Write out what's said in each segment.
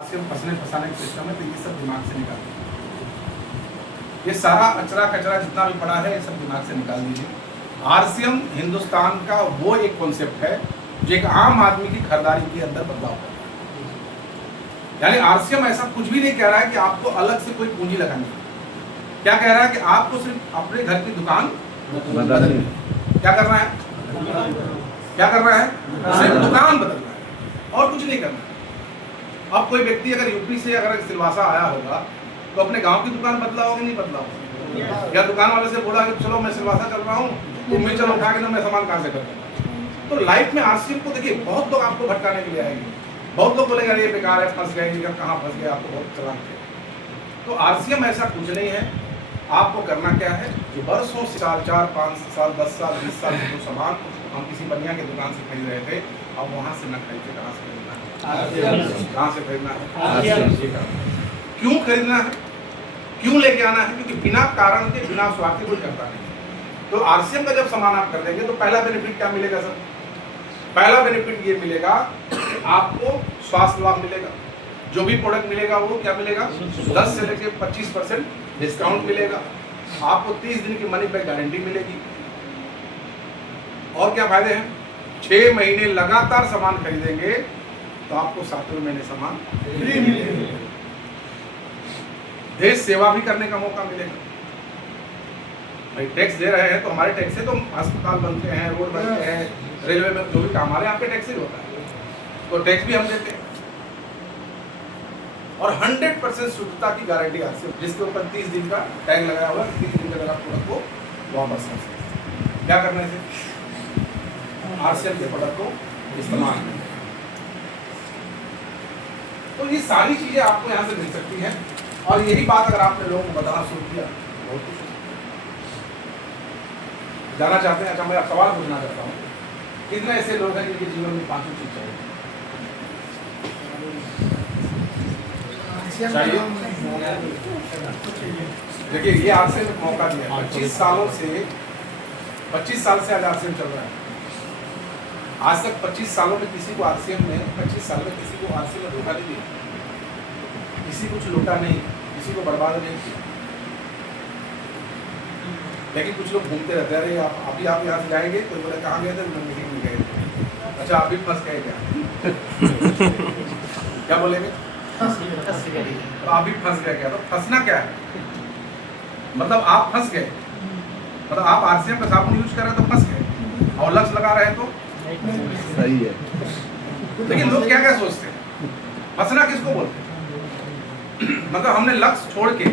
फंसने फंसाने का सिस्टम है, तो ये सब दिमाग से निकाल दीजिए। ये सारा अचरा कचरा जितना भी पड़ा है ये सब दिमाग से निकाल दीजिए। आरसीएम हिंदुस्तान का वो एक कॉन्सेप्ट है जो एक आम आदमी की खरीदारी के अंदर बदलाव करता है। यानी आरसीएम ऐसा कुछ भी नहीं कह रहा है कि आपको अलग से कोई पूंजी लगानी है। क्या कह रहा है कि आपको सिर्फ अपने घर की दुकान बदलनी है। क्या करना है? क्या कर रहा है? सिर्फ दुकान बदलना है और कुछ नहीं करना है। अब कोई व्यक्ति अगर यूपी से अगर सिलवासा आया होगा तो अपने गांव की दुकान बदला होगा नहीं बदला होगा? या दुकान वाले से बोला कि चलो मैं सिलवासा चल रहा हूँ, तुम भी चलो उठा के ना, मैं सामान कहाँ से करूँगा? तो लाइफ में आरसीएम को देखिए, बहुत लोग आपको भटकाने के लिए आएंगे, बहुत लोग बोलेंगे ये बेकार है, फंस गए, कहाँ फंस गए, आपको बहुत चलान थे। तो आरसीएम ऐसा कुछ नहीं है। आपको करना क्या है कि वर्षों से 4, 5 साल, 10 साल, 20 साल से जो सामान हम किसी बनिया की दुकान से खरीद रहे थे, अब वहाँ से न खरीद के कहाँ से खरीदना है? कहाँ से खरीदना है? क्यों खरीदना है? क्यों लेके आना है? क्योंकि बिना कारण के, बिना स्वार्थ के कोई करता नहीं है। तो आरसीएम का जब सामान आप कर देंगे तो पहला बेनिफिट क्या मिलेगा सर? पहला बेनिफिट ये मिलेगा कि आपको स्वास्थ्य लाभ मिलेगा। जो भी प्रोडक्ट मिलेगा वो क्या मिलेगा? 10 से लेकर 25% डिस्काउंट मिलेगा। आपको 30 दिन की मनी बैक गारंटी मिलेगी। और क्या फायदे हैं? 6 महीने लगातार सामान खरीदेंगे तो आपको 7वें महीने सामान फ्री मिलेगा। देश सेवा भी करने का मौका मिलेगा। भाई टैक्स दे रहे हैं तो हमारे टैक्स से तो अस्पताल बनते हैं, रोड बनते हैं, रेलवे में जो भी काम आ रहे हैं आपके टैक्स से ही होता है, तो टैक्स भी हम देते हैं। और 100% शुद्धता की गारंटी आपसे, जिसके ऊपर 30 दिन का टैग लगाया हुआ, 30 दिन के बाद प्रोडक्ट को वापस कर सकते हैं। क्या करने से? आरसीएम के प्रोडक्ट को इस्तेमाल करें। तो ये सारी चीजें आपको यहाँ से मिल सकती हैं। और यही बात अगर आपने लोगों को बताना शुरू किया, बहुत कुछ जाना चाहते हैं। अच्छा, मैं सवाल पूछना चाहता हूँ, कितने ऐसे लोग हैं जिनके जीवन में 5 चीज चाहिए? देखिए, ये आरसीएम में मौका दिया। 25 साल से आज आरसीएम चल रहा है। आज तक 25 सालों में किसी को आरसीएम में 25 साल में किसी को आरसीएम में धोखा नहीं दिया, किसी कुछ लूटा नहीं, किसी को बर्बाद नहीं किया। लेकिन कुछ लोग घूमते रहते हैं, अरे आप यहाँ से जाएंगे तो बोले कहाँ गए थे? मीटिंग में गए थे। अच्छा, आप भी फंस गए क्या? क्या बोलेंगे? तो आप भी फंस गए क्या? तो फंसना क्या है? मतलब आप फंस गए, मतलब आप आरसीएम का साबुन यूज कर रहे तो फंस गए, और लक्ष्य लगा रहे तो सही है। लेकिन लोग क्या क्या सोचते हैं? फंसना किसको बोलते हैं? मतलब हमने लक्ष्य छोड़ के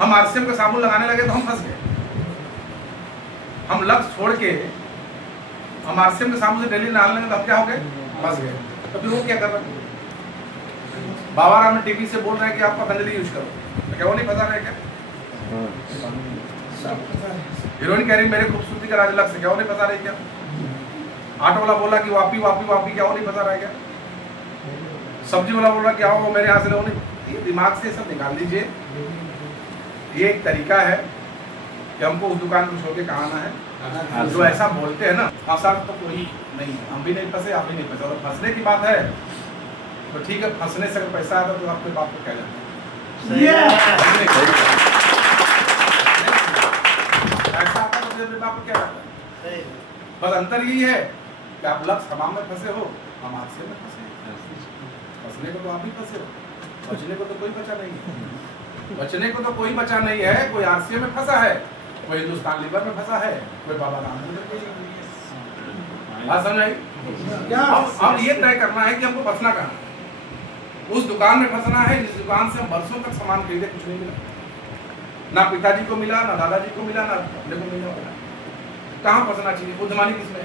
हम आरसीएम का साबुन लगाने लगे तो हम फंस गए। हम लक्ष्य छोड़ के हम आरसीएम के साबुन से डेली नहाने लगे तो हम क्या हो गए? फंस गए। तो फिर वो क्या कर रहे हैं? बाबा राम ने टीवी से बोल रहे हैं कि आप पतंजलि यूज करो, तो क्या वो नहीं फंसा रहे क्या? हीरोइन कह रही मेरे खूबसूरती का राज लक्ष्य, क्या वो नहीं फंसा रही क्या? ऑटो वाला बोला कि वापी वापी वापी, क्या वो नहीं फंसा रहा क्या? सब्जी वाला बोल रहा कि आओ मेरे यहाँ से लो नहीं। ये दिमाग से सब निकाल दीजिए। ये एक तरीका है कि हमको उस दुकान को छोड़ के कहाँ आना है। जो ऐसा बोलते हैं ना, आसान तो कोई नहीं है। हम भी नहीं फंसे, आप भी नहीं फंसे। और फंसने की बात है तो ठीक है, फंसने से अगर पैसा आता तो आपके बाप को क्या जाता है? पैसा आता तो अपने बाप को क्या जाता है? बस अंतर यही है कि आप लक्ष्य तमाम में फंसे हो, हम आरसीएम में फंसे। फंसने को तो आप ही फंसे हो, बचने को तो कोई बचा नहीं है। बचने को तो कोई बचा नहीं है। कोई आरसीएम में फंसा है, कोई हिंदुस्तान लीवर में फंसा है, कोई बाबा रामदेव में। बात समझ आई? अब ये तय करना है कि हमको फंसना कहाँ। उस दुकान में फंसना है जिस दुकान से हम वर्षों तक सामान खरीदे, कुछ नहीं मिला, ना पिताजी को मिला, ना दादाजी को मिला, ना अपने को मिला। कहाँ फंसना चाहिए? बुद्धमानी किसमें?